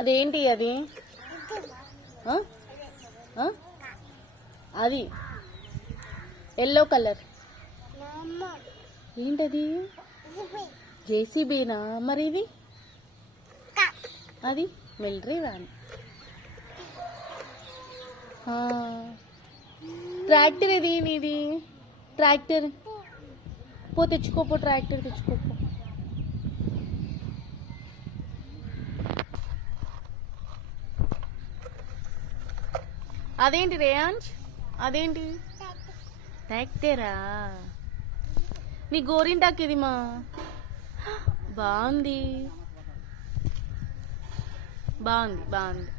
అదేంటి అది? అది ఎల్లో కలర్ ఏంటది? జేసీబీనా? మరి ఇది అది మిలిటరీ వ్యాన్. ట్రాక్టర్ ఇది నీది. ట్రాక్టర్ పో తెచ్చుకోపో, ట్రాక్టర్ తెచ్చుకోపో. అదేంటి రేయాంజ్? అదేంటి? ట్రాక్టరా? నీ గోరింటాక్ ఇది మా బాగుంది బాగుంది బాగుంది.